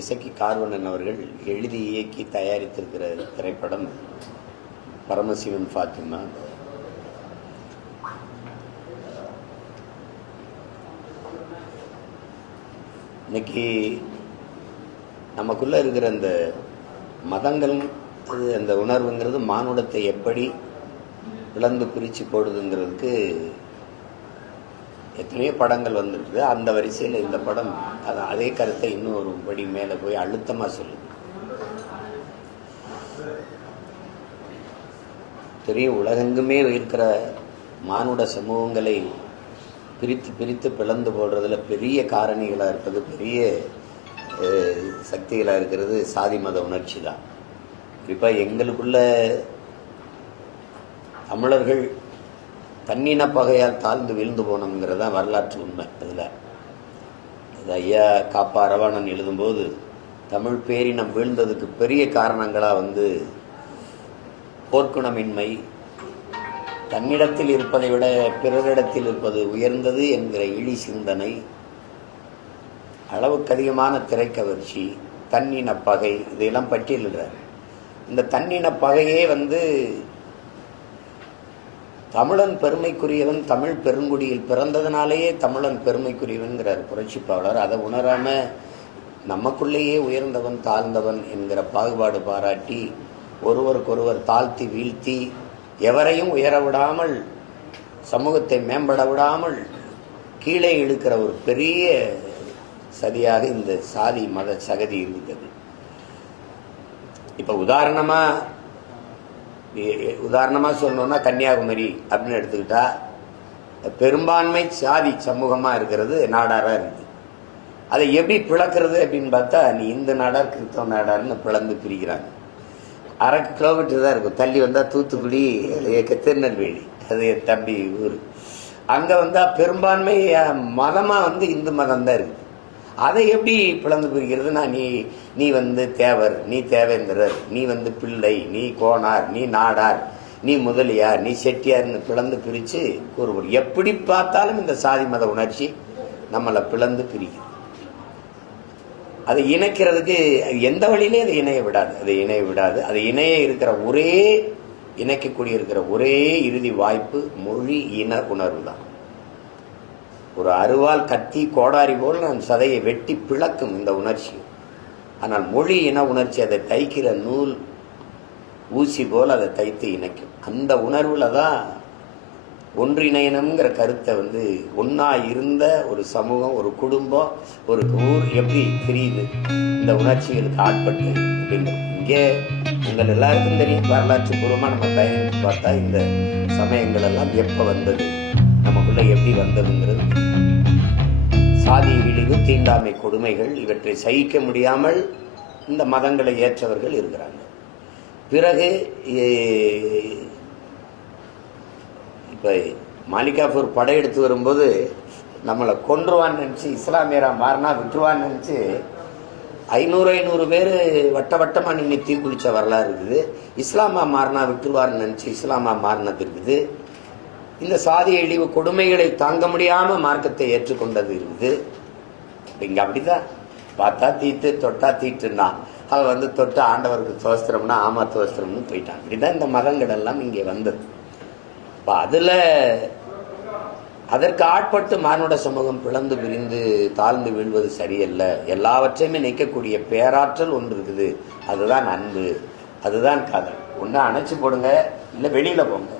இசக்கி கார்வணன் அவர்கள் எழுதி இயக்கி தயாரித்திருக்கிற திரைப்படம் பரமசிவன் ஃபாத்திமா. இன்னைக்கு நமக்குள்ள இருக்கிற அந்த மதங்கள் அந்த உணர்வுங்கிறது மானுடத்தை எப்படி பிளந்து பிரித்து போடுதுங்கிறதுக்கு எத்தனையோ படங்கள் வந்திருக்குது. அந்த வரிசையில் இந்த படம் அதே கருத்தை இன்னும் ஒரு படி மேலே போய் அழுத்தமாக சொல்லுது. பெரிய உலகெங்குமே இருக்கிற மானுட சமூகங்களை பிரித்து பிரித்து பிளந்து போடுறதுல பெரிய காரணிகளாக இருப்பது, பெரிய சக்திகளாக இருக்கிறது சாதி மத உணர்ச்சி தான். குறிப்பாக எங்களுக்குள்ள தமிழர்கள் தன்னின பகையால் தாழ்ந்து வீழ்ந்து போனோங்கிறதா வரலாற்று உண்மை. அதில் அது ஐயா காப்பா அரவாணன் எழுதும்போது தமிழ் பேரினம் வீழ்ந்ததுக்கு பெரிய காரணங்களாக போர்க்குணமின்மை, தன்னிடத்தில் இருப்பதை விட பிறரிடத்தில் இருப்பது உயர்ந்தது என்கிற இழி சிந்தனை, அளவுக்கு அதிகமான திரைக்கவர்ச்சி, தன்னின பகை, இதையெல்லாம் பட்டியலிடுறார். இந்த தன்னின பகையே தமிழன் பெருமைக்குரியவன், தமிழ் பெருங்குடியில் பிறந்ததுனாலேயே தமிழன் பெருமைக்குரியவன்கிறார் புரட்சிப்பாளர். அதை உணராம நமக்குள்ளேயே உயர்ந்தவன் தாழ்ந்தவன் என்கிற பாகுபாடு பாராட்டி ஒருவருக்கொருவர் தாழ்த்தி வீழ்த்தி எவரையும் உயர விடாமல், சமூகத்தை மேம்பட விடாமல் கீழே இழுக்கிற ஒரு பெரிய சதியாக இந்த சாதி மத சகதி இருக்கிறது. இப்ப உதாரணமா சொல்லணும்னா கன்னியாகுமரி அப்படின்னு எடுத்துக்கிட்டா பெரும்பான்மை சாதி சமூகமா இருக்கிறது நாடாரா இருக்குது. அதை எப்படி பிளக்கிறது அப்படின்னு பார்த்தா நீ இந்து நாடார் கிறிஸ்தவ நாடார்னு பிளந்து பிரிக்கிறாங்க. 1/2 கிலோமீட்டர் தான் இருக்கும். தள்ளி வந்தா தூத்துக்குடி, திருநெல்வேலி, அது தம்பி ஊர். அங்க வந்தா பெரும்பான்மை மதமா இந்து மதம் தான் இருக்குது. அதை எப்படி பிளந்து பிரிக்கிறதுனா நீ தேவர், நீ தேவேந்திரர், நீ பிள்ளை, நீ கோனார், நீ நாடார், நீ முதலியார், நீ செட்டியார்னு பிளந்து பிரித்து கூறுவோம். எப்படி பார்த்தாலும் இந்த சாதி மத உணர்ச்சி நம்மளை பிளந்து பிரிக்கும். அதை இணைக்கிறதுக்கு எந்த வழியிலே அதை இணைய விடாது. அது இணைய இருக்கிற இணைக்கக்கூடிய இருக்கிற ஒரே இறுதி வாய்ப்பு மொழி இன உணர்வு தான். ஒரு அருவால் கத்தி கோடாரி போல் நம் சதையை வெட்டி பிளக்கும் இந்த உணர்ச்சி. ஆனால் மொழி இன உணர்ச்சி அதை தைக்கிற நூல் ஊசி போல் அதை தைத்து இணைக்கும். அந்த உணர்வுல தான் ஒன்றிணையணுங்கிற கருத்தை ஒன்னா இருந்த ஒரு சமூகம், ஒரு குடும்பம், ஒரு ஊர் எப்படி பிரியுது இந்த உணர்ச்சிகளுக்கு ஆட்பட்டு அப்படிங்கிறது. இங்கே உங்கள் எல்லாருக்கும் தெரியும், வரலாற்று பூர்வமாக நம்ம பயணித்து பார்த்தா இந்த சமயங்கள் எல்லாம் எப்போ வந்தது, நமக்குள்ள எப்படி வந்ததுங்கிறது. சாதி இழிவு, தீண்டாமை கொடுமைகள் இவற்றை சகிக்க முடியாமல் இந்த மதங்களை ஏற்றவர்கள் இருக்கிறாங்க. பிறகு இப்போ மாலிகாபூர் படையெடுத்து வரும்போது நம்மளை கொன்றுவான்னு நினச்சி இஸ்லாமியரா மாறினா விட்டுருவான்னு நினச்சி 500 பேர் வட்டமாக நின்று தீ குளிச்ச வரலாறு இருக்குது. இஸ்லாமா மாறினா விட்டுருவார்னு நினச்சி இஸ்லாமா மாறினது இருக்குது. இந்த சாதி இழிவு கொடுமைகளை தாங்க முடியாம மார்க்கத்தை ஏற்றுக்கொண்டது இருக்குது. இங்க அப்படிதான் பார்த்தா தீட்டு, தொட்டா தீட்டுன்னா அவன் தொட்டு ஆண்டவருக்கு தோஸ்திரம்னா ஆமா தோஸ்திரம்னு போயிட்டான். அப்படிதான் இந்த மதங்கள் எல்லாம் இங்கே வந்தது. இப்போ அதற்கு ஆட்பட்டு மானுட சமூகம் பிளந்து பிரிந்து தாழ்ந்து வீழ்வது சரியல்ல. எல்லாவற்றையுமே நிற்கக்கூடிய பேராற்றல் ஒன்று இருக்குது. அதுதான் அன்பு, அதுதான் காதல். ஒன்று அணைச்சு போடுங்க, இல்லை வெளியில போங்க.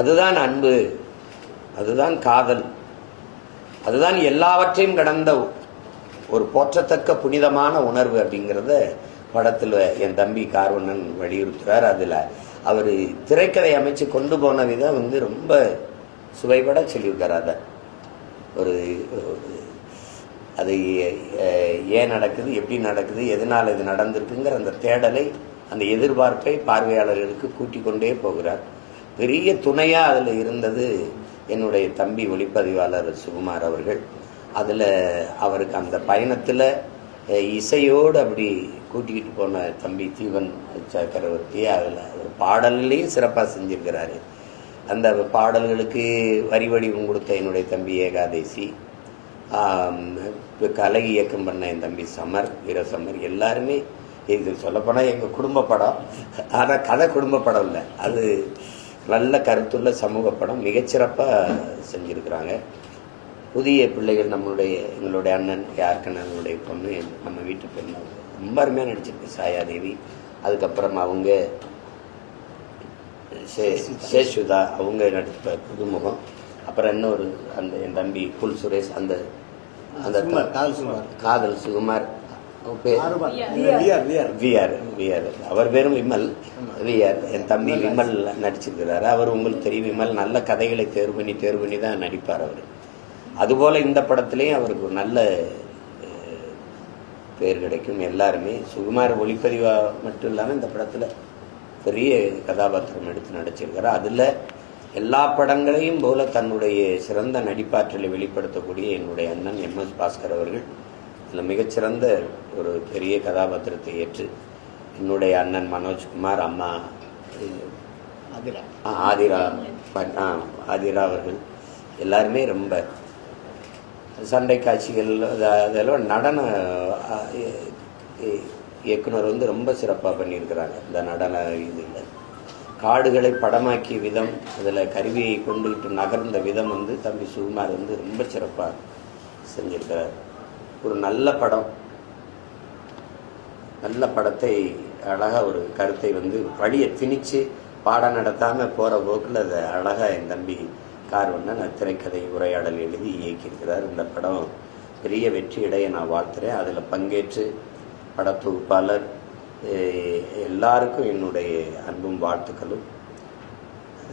அதுதான் அன்பு, அதுதான் காதல், அதுதான் எல்லாவற்றையும் கடந்த ஒரு போற்றத்தக்க புனிதமான உணர்வு அப்படிங்கிறத படத்தில் என் தம்பி கார்வணன் வலியுறுத்துறார். அதில் அவர் திரைக்கதை அமைச்சு கொண்டு போன விதம் ரொம்ப சுவைபட சொல்லியிருக்கார். அதை அது ஏன் நடக்குது, எப்படி நடக்குது, எதனால் இது நடந்திருக்குங்கிற அந்த தேடலை, அந்த எதிர்பார்ப்பை பார்வையாளர்களுக்கு கூட்டிக் கொண்டே போகிறார். பெரிய துணையாக அதில் இருந்தது என்னுடைய தம்பி ஒளிப்பதிவாளர் சுகுமார் அவர்கள். அதில் அவருக்கு அந்த பயணத்தில் இசையோடு அப்படி கூட்டிக்கிட்டு போன தம்பி தீவன் சக்கரவர்த்தி அதில் ஒரு பாடல்லையும் சிறப்பாக செஞ்சிருக்கிறாரு. அந்த பாடல்களுக்கு வரி வடிவம் கொடுத்த என்னுடைய தம்பி ஏகாதேசி, கலை இயக்கம் பண்ண என் தம்பி சமர், வீரசமர் எல்லாருமே. இது சொல்லப்போனால் எங்கள் குடும்ப படம். ஆனால் கதை குடும்ப படம் இல்லை, அது நல்ல கருத்துள்ள சமூக படம். மிகச்சிறப்பாக செஞ்சுருக்கிறாங்க. புதிய பிள்ளைகள் எங்களுடைய அண்ணன் யாருக்கண்ணனுடைய பொண்ணு, நம்ம வீட்டு பெண், ரொம்ப அருமையாக நடிச்சிருக்கு சாயாதேவி. அதுக்கப்புறம் அவங்க சேஷுதா, அவங்க நடித்த புதுமுகம். அப்புறம் இன்னொரு அந்த என் தம்பி புல் சுரேஷ், அந்த அந்த காதல் சுகுமார், விஆர், அவர் பேரும் விமல். விஆர் என் தம்பி விமல் நடிச்சிருக்கிறாரு. அவர் உங்களுக்கு தெரியும், விமல் நல்ல கதைகளை தேர்வு பண்ணி தான் நடிப்பார் அவர். அதுபோல் இந்த படத்துலேயும் அவருக்கு ஒரு நல்ல பேர் கிடைக்கும். எல்லாருமே சுகுமார் ஒளிப்பதிவாக மட்டும் இல்லாமல் இந்த படத்தில் பெரிய கதாபாத்திரம் எடுத்து நடிச்சிருக்கிறார். அதில் எல்லா படங்களையும் போல தன்னுடைய சிறந்த நடிப்பாற்றலை வெளிப்படுத்தக்கூடிய என்னுடைய அண்ணன் MS பாஸ்கர் அவர்கள் இதில் மிகச்சிறந்த ஒரு பெரிய கதாபாத்திரத்தை ஏற்று, என்னுடைய அண்ணன் மனோஜ்குமார், அம்மா ஆதிரா அவர்கள் எல்லாருமே ரொம்ப சண்டை காட்சிகள் அதெல்லாம் நடன இயக்குனர் ரொம்ப சிறப்பாக பண்ணியிருக்கிறாங்க. இந்த நடன இதில் காடுகளை படமாக்கிய விதம், அதில் கருவியை கொண்டுகிட்டு நகர்ந்த விதம் தம்பி சுகுமார் ரொம்ப சிறப்பாக செஞ்சிருக்கிறார். ஒரு நல்ல படம், நல்ல படத்தை அழகாக ஒரு கருத்தை வழியை திணிச்சு பாடம் நடத்தாமல் போகிற போக்கில் அதை அழகாக என் தம்பி கார்வண்ணன் திரைக்கதை உரையாடல் எழுதி இயக்கியிருக்கிறார். இந்த படம் பெரிய வெற்றியடைய நான் வாழ்த்துறேன். அதில் பங்கேற்று படத்தொகுப்பாளர் எல்லாருக்கும் என்னுடைய அன்பும் வாழ்த்துக்களும்.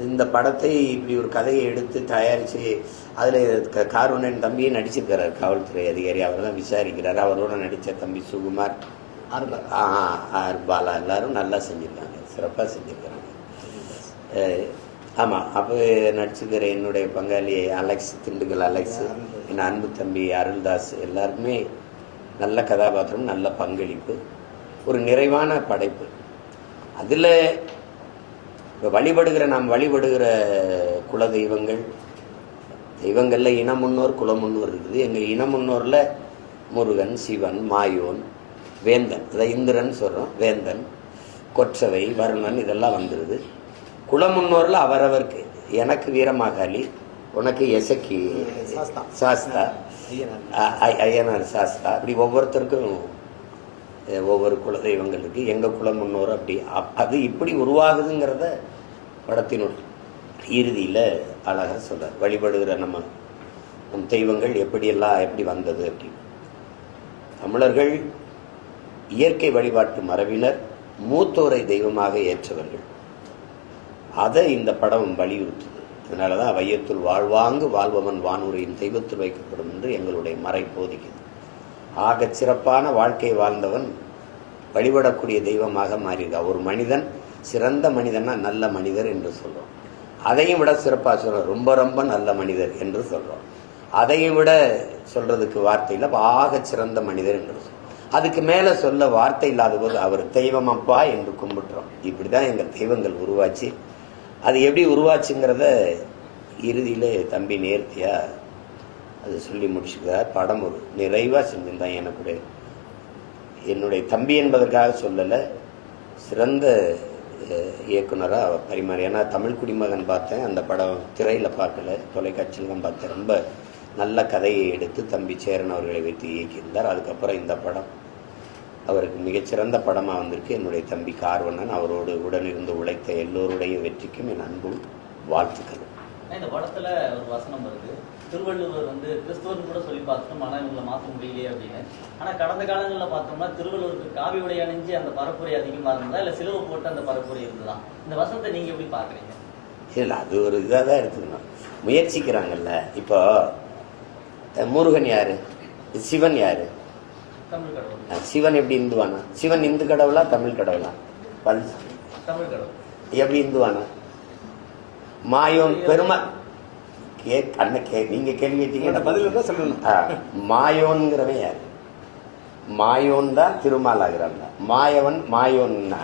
இந்த படத்தை இப்படி ஒரு கதையை எடுத்து தயாரித்து அதில் கார்வண்ணன் தம்பியே நடிச்சிருக்கிறார், காவல்துறை அதிகாரி. அவர் தான் விசாரிக்கிறார். அவரோட நடித்த தம்பி சுகுமார், பாலா எல்லாரும் நல்லா செஞ்சுருக்காங்க, சிறப்பாக செஞ்சுருக்காங்க. ஆமாம், அப்போ நடிச்சிருக்கிற என்னுடைய பங்காளி அலெக்ஸ், திண்டுக்கல் அலெக்ஸ், என் அன்பு தம்பி அருள்தாஸ், எல்லாருக்குமே நல்ல கதாபாத்திரம், நல்ல பங்களிப்பு, ஒரு நிறைவான படைப்பு. அதில் இப்போ நாம் வழிபடுகிற குல தெய்வங்களில் இன முன்னோர் குல முன்னோர் இருக்குது. எங்கள் இன முன்னோரில் முருகன், சிவன், மாயோன், வேந்தன், அதை இந்திரன் சொல்கிறோம், வேந்தன், கொற்றவை, வருணன், இதெல்லாம் வந்துடுது. குல முன்னோரில் அவரவருக்கு, எனக்கு வீரமாகாளி, உனக்கு எசக்கி சாஸ்தா, ஐயனார் சாஸ்தா, அப்படி ஒவ்வொருத்தருக்கும் ஒவ்வொரு குல தெய்வங்களுக்கு எங்கள் குல முன்னோர் அப்படி அது இப்படி உருவாகுதுங்கிறத படத்தினுள் இறுதியில் அழகாக சொல்கிறார். வழிபடுகிற நம் தெய்வங்கள் எப்படி வந்தது அப்படி. தமிழர்கள் இயற்கை வழிபாட்டு மரபினர், மூத்தோரை தெய்வமாக ஏற்றவர்கள். அதை இந்த படம் வலியுறுத்துது. அதனால தான் வையத்துள் வாழ்வாங்கு வாழ்பவன் வானுரையின் தெய்வத்தில் வைக்கப்படும் என்று எங்களுடைய மறை போதிக்குது. ஆகச் சிறப்பான வாழ்க்கை வாழ்ந்தவன் வழிபடக்கூடிய தெய்வமாக மாறியிருக்கா. ஒரு மனிதன் சிறந்த மனிதனா நல்ல மனிதர் என்று சொல்கிறோம். அதையும் விட சிறப்பாக சொல்கிறோம், ரொம்ப ரொம்ப நல்ல மனிதர் என்று சொல்கிறோம். அதையும் விட சொல்கிறதுக்கு வார்த்தை இல்லை, ஆகச் சிறந்த மனிதர் என்று சொல்கிறோம். அதுக்கு மேலே சொல்ல வார்த்தை இல்லாத போது அவர் தெய்வம் அப்பா என்று கும்பிட்டுறோம். இப்படி தான் எங்கள் தெய்வங்கள் உருவாச்சு. அது எப்படி உருவாச்சுங்கிறத இறுதியில் தம்பி நேர்த்தியாக அது சொல்லி முடிச்சுக்கிறார். படம் ஒரு நிறைவாக செஞ்சுருந்தான். என்னுடைய தம்பி என்பதற்காக சொல்லலை, சிறந்த இயக்குனராக பரிமாறி. ஏன்னா தமிழ் குடிமகன் பார்த்தேன், அந்த படம் திரையில் பார்க்கல, தொலைக்காட்சியில் தான் பார்த்தேன். ரொம்ப நல்ல கதையை எடுத்து தம்பி சேரன் அவர்களை வைத்து இயக்கியிருந்தார். அதுக்கப்புறம் இந்த படம் அவருக்கு மிகச்சிறந்த படமாக வந்திருக்கு. என்னுடைய தம்பி கார்வண்ணன், அவரோடு உடனிருந்து உழைத்த எல்லோருடைய வெற்றிக்கும் என் அன்பும் வாழ்த்துக்களும். இந்த படத்துல ஒரு வசனம் இருக்கு, திருவள்ளுவர் கிறிஸ்துவன் கூட சொல்லி பார்த்தோம், ஆனால் இவங்களை மாற்ற முடியலையே அப்படின்னு. ஆனால் கடந்த காலங்களில் பார்த்தோம்னா திருவள்ளுவருக்கு காவி உடை அணிஞ்சு அந்த பரப்புரை அதிகமாக இருந்ததா, இல்லை சிலுவை போட்டு அந்த பரப்புரை இருந்ததா? இந்த வசனத்தை நீங்கள் எப்படி பார்க்குறீங்க? இல்லை, அது ஒரு இதாக தான் எடுத்துக்கணும். முயற்சிக்கிறாங்கல்ல. இப்போ முருகன் யாரு, சிவன் யாரு? தமிழ் கடவுள். சிவன் எப்படி இந்துவானா? சிவன் இந்து கடவுளா தமிழ் கடவுளா? தமிழ் கடவுள். எப்படி இந்துவானா? மாயோன் பெருமாள் நீங்க கேள்வி கேட்டீங்க. மாயோன்கிறவன் யாரு? மாயோன் தான் திருமால் ஆகிறாங்க. மாயோன்னா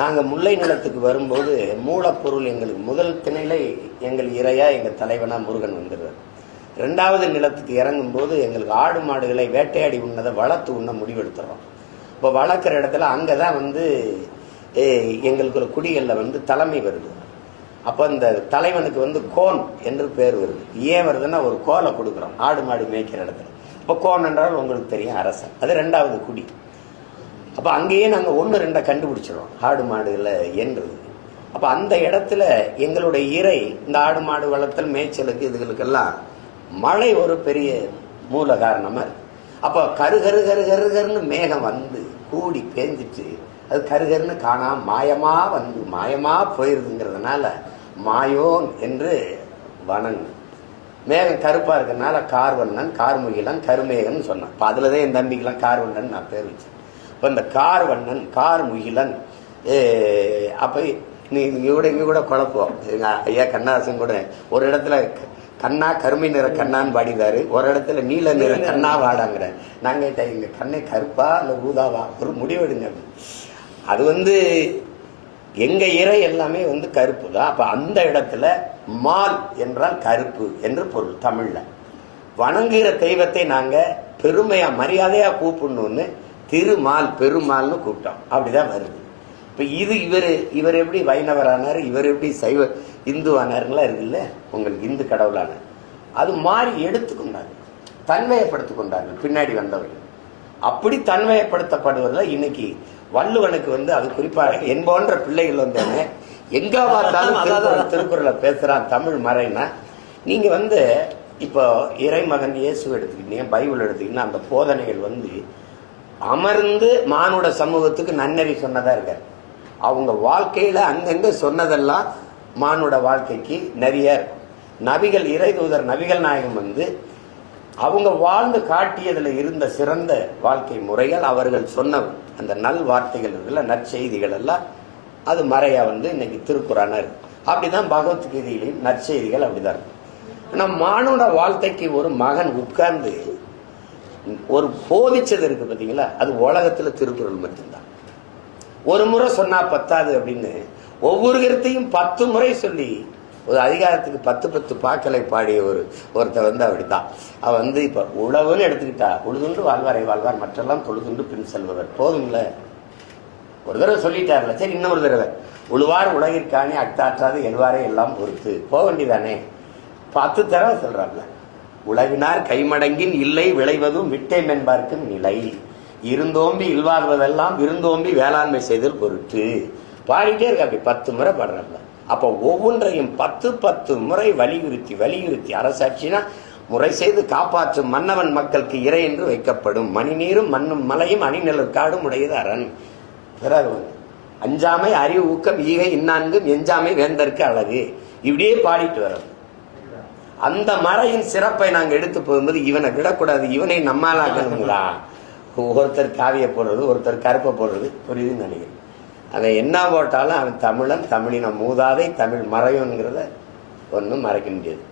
நாங்கள் முல்லை நிலத்துக்கு வரும்போது மூலப்பொருள் எங்களுக்கு முதல் திணையில எங்கள் இறையா எங்கள் தலைவனா முருகன் வந்துடுறார். ரெண்டாவது நிலத்துக்கு இறங்கும்போது எங்களுக்கு ஆடு மாடுகளை வேட்டையாடி உண்ணதை வளர்த்து உண்ண முடிவெடுத்துறோம். இப்போ வளர்க்குற இடத்துல அங்கே தான் வந்து எங்களுக்கு ஒரு குடிகளில் வந்து தலைமை வருது. அப்போ இந்த தலைவனுக்கு வந்து கோன் என்று பேர் வருது. ஏன் வருதுன்னா ஒரு கோலை கொடுக்குறோம் ஆடு மாடு மேய்க்கிற இடத்துல. இப்போ கோன் என்றால் உங்களுக்கு தெரியும் அரசன், அது ரெண்டாவது குடி. அப்போ அங்கேயே நாங்கள் 1-2 கண்டுபிடிச்சிடும் ஆடு மாடுகளை என்றது. அப்போ அந்த இடத்துல எங்களுடைய இறை இந்த ஆடு மாடு வளர்த்தல் மேய்ச்சலுக்கு இதுகளுக்கெல்லாம் மழை ஒரு பெரிய மூல காரணமாக இருக்கு. அப்போ கருகருன்னு மேகம் வந்து கூடி பேஞ்சிட்டு அது கருகருன்னு காணாம மாயமா வந்து மாயமா போயிருதுங்கிறதுனால மாயோன் என்று வனன். மேகம் கருப்பா இருக்கிறதுனால கார்வண்ணன், கார்முகிலன், கருமேகன் சொன்னான். இப்போ அதில் தான் என் தம்பிக்கெல்லாம் கார்வண்ணன் நான் பேர் வச்சேன். இப்போ இந்த கார்வண்ணன் கார்முகிலன் அப்போ இங்கே கூட குழப்பம். எங்கள் ஐயா கண்ணாசன் கூட ஒரு இடத்துல கண்ணா கருமை நிற கண்ணான்னு பாடிதாரு, ஒரு இடத்துல நீல நிற கண்ணா வாடாங்கிற. நான் கேட்டேன் இங்க கண்ணை கருப்பா இல்லை ஊதாவா, ஒரு முடிவெடுங்க. அது வந்து எங்க இறை எல்லாமே வந்து கருப்பு தான். அப்ப அந்த இடத்துல மால் என்றால் கருப்பு என்று பொருள். தமிழ்ல வணங்குகிற தெய்வத்தை நாங்க பெருமையா மரியாதையா கூப்பிடணும்னு திருமால் பெருமாள்னு கூப்பிட்டோம். அப்படிதான் வருது. இப்ப இது இவர் எப்படி வைணவரானார், இவர் எப்படி சைவ இந்து ஆனாருங்களா இருக்குல்ல, உங்களுக்கு இந்து கடவுளான அது மாறி எடுத்துக்கொண்டார்கள், தன்மையப்படுத்திக் கொண்டார்கள் பின்னாடி வந்தவர்கள். அப்படி தன்மையப்படுத்தப்படுவதில் இன்னைக்கு வள்ளுவனுக்கு வந்து அது குறிப்பாக என் போன்ற பிள்ளைகள் வந்தாங்க எங்க பார்த்தாலும் திருக்குறளை பேசுறான் தமிழ் மறைன்னா. நீங்க வந்து இப்போ இறைமகன் இயேசு எடுத்துக்கிட்டீங்க, பைபிள் எடுத்துக்கிட்டீங்கன்னா அந்த போதனைகள் வந்து அமர்ந்து மானுட சமூகத்துக்கு நன்னறி சொன்னதா இருக்காரு. அவங்க வாழ்க்கையில அங்கங்க சொன்னதெல்லாம் மானுட வாழ்க்கைக்கு நிறைய இருக்கும். நபிகள் இறை தூதர் நபிகள் நாயகம் வந்து அவங்க வாழ்ந்து காட்டியதுல இருந்த சிறந்த வாழ்க்கை முறைகள், அவர்கள் சொன்ன அந்த நல் வார்த்தைகள் இருக்குல்ல, நற்செய்திகள் எல்லாம் அது மறையா வந்து இன்னைக்கு திருக்குறானா இருக்கு. அப்படிதான் பகவத்கீதையிலையும் நற்செய்திகள் அப்படிதான் இருக்கு. ஆனா மானுட வாழ்க்கைக்கு ஒரு மகன் உட்கார்ந்து ஒரு போதிச்சது இருக்கு பார்த்தீங்களா, அது உலகத்துல திருக்குறள் மட்டும்தான். ஒரு முறை சொன்னா பத்தாது அப்படின்னு ஒவ்வொரு கருத்தையும் 10 முறை சொல்லி ஒரு அதிகாரத்துக்கு 10 பாக்களை பாடிய ஒருத்தர் வந்து அப்படித்தான். அவ வந்து இப்ப உழவுன்னு எடுத்துக்கிட்டா உழுதுண்டு வாழ்வாரை வாழ்வார் மற்றெல்லாம் தொழுதுண்டு பின் செல்பவர். போதும்ல, ஒரு தடவை சொல்லிட்டார்ல, சரி இன்னொரு தடவை உழுவார் உலகிற்கானே அட்டாற்றாது எழுவாரே எல்லாம் பொறுத்து போக வேண்டியதானே. 10 தடவை சொல்றாப்ல. உழவினார் கைமடங்கின் இல்லை விளைவதும் விட்டை மென்பார்க்கும் நிலை இருந்தோம்பி இல்வாகுவதெல்லாம் விருந்தோம்பி வேளாண்மை செய்தல் பொருட்டு பாடிட்டே இருக்க. அப்படி 10 முறை பாடுறாப்ல. அப்போ ஒவ்வொன்றையும் 10 முறை வலியுறுத்தி அரசாட்சினா முறை செய்து காப்பாற்றும் மன்னவன் மக்களுக்கு இறை என்று வைக்கப்படும் மணி நீரும் மண்ணும் மலையும் அணிநிலற்காடும் உடையது அரண். பிறகு அஞ்சாமை அறிவு ஊக்கம் ஈகை இன்னான்கும் எஞ்சாமை வேந்தற்கு அழகு. இப்படியே பாடிட்டு வரோம். அந்த மறையின் சிறப்பை நாங்கள் எடுத்து போகும்போது இவனை விடக்கூடாது, இவனை நம்மாலாக்கணுங்களா. ஒருத்தர் காவிய போடுறது, ஒருத்தர் கருப்பை போடுறது, புரியுதுன்னு நினைக்கிறேன். அதை என்ன போட்டாலும் அவன் தமிழன், தமிழின மூதாதை, தமிழ் மறையோங்கிறத ஒன்றும் மறைக்க முடியாது.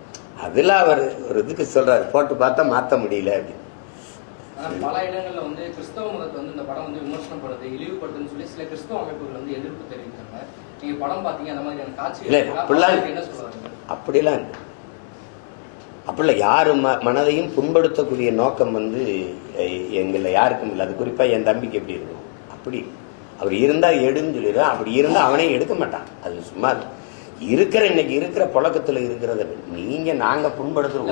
அதில் அவர் ஒரு இதுக்கு சொல்றாரு, போட்டு பார்த்தா மாற்ற முடியல அப்படின்னு. பல இடங்கள்ல வந்து கிறிஸ்தவ மதத்தை வந்து இந்த படம் வந்து விமர்சனம் பண்ணுறது, இழிவுபடுத்துன்னு சொல்லி சில கிறிஸ்தவ அமைப்புகள் வந்து எதிர்ப்பு தெரிவித்தாங்க. நீங்க படம் பார்த்தீங்க, அந்த மாதிரியான காட்சி என்ன சொல்றாங்க? அப்படிலாம் இல்லை. அப்படில யாரு மனதையும் புண்படுத்தக்கூடிய நோக்கம் வந்து எங்களை யாருக்கும் இல்லை. அது குறிப்பா என் தம்பிக்கு எப்படி இருக்கும், அப்படி அவர் இருந்தா எடுன்னு சொல்லிடுறான். அப்படி இருந்தா அவனே எடுக்க மாட்டான். அது சும்மா இருக்கிற இன்னைக்கு இருக்கிற புழக்கத்துல இருக்கிறத நீங்க நாங்க புண்படுத்துறோம்.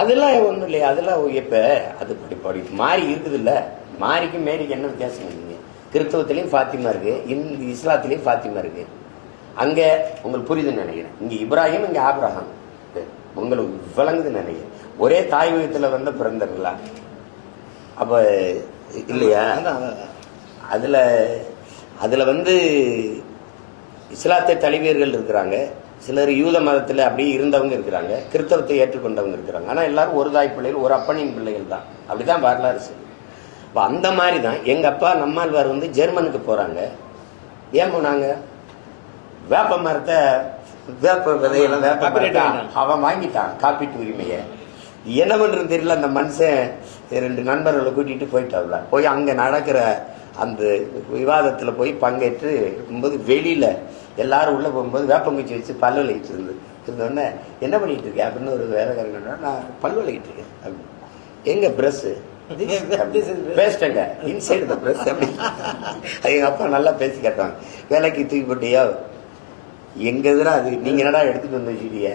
அதெல்லாம் ஒண்ணும் இல்லையா, அதெல்லாம் இப்ப அது படி மாறி இருக்குது இல்ல. மாறிக்கும் மேரிக்கு என்ன வித்தியாசம் இல்லைங்க. கிறிஸ்தவத்திலையும் ஃபாத்திமா இருக்கு, இஸ்லாத்திலையும் ஃபாத்திமா இருக்கு. அங்க உங்களுக்கு புரியுதுன்னு நினைக்கிறேன். இங்க இப்ராஹிம், இங்க ஆபிரகாம். உங்களுக்கு விளங்குதுன்னு நினைக்கிறேன். ஒரே தாய் வீகத்துல வந்து பிறந்தவர்களா அப்ப இல்லையா. அதுல வந்து இஸ்லாத்தை தழுவியர்கள் இருக்கிறாங்க, சிலர் யூத மதத்துல அப்படியே இருந்தவங்க இருக்கிறாங்க, கிறிஸ்தவத்தை ஏற்றுக்கொண்டவங்க இருக்கிறாங்க. ஆனா எல்லாரும் ஒரு தாய் பிள்ளைகள், ஒரு அப்பனின் பிள்ளைகள் தான். அப்படிதான் வரலாறு சொல்லு. அப்ப அந்த மாதிரி தான் எங்க அப்பா நம்மாழ்வார் வந்து ஜெர்மனுக்கு போறாங்க. ஏன் போனாங்க? வேப்ப மரத்தை, வேப்ப விதையெல்லாம் வேப்ப அவன் வாங்கிட்டான் காப்பீட்டு உரிமையை. என்ன பண்றது தெரியல. அந்த மனுஷன் 2 நண்பர்களை கூட்டிட்டு போயிட்டாப்ல. போய் அங்க நடக்கிற அந்த விவாதத்துல போய் பங்கேற்று இருக்கும்போது வெளியில எல்லாரும் உள்ளே போகும்போது வேப்பங்குச்சி வச்சு பல்லு விளக்கிட்டு இருந்தோடனே என்ன பண்ணிட்டு இருக்கேன் அப்படின்னு ஒரு வேலைக்காரங்க, நான் பல்லு விளக்கிட்டு இருக்கேன் அப்படின்னு. எங்க ப்ரெஸ்ஸு பேசிட்டேங்க இன்சைடு த ப்ரெஸ் அப்படி. எங்கள் அப்பா நல்லா பேசி கேட்டாங்க, வேலைக்கு தூக்கி போட்டியோ எங்க எதிராக அது நீங்கள் என்னடா எடுத்துகிட்டு வந்து வச்சுக்கிட்டீங்க,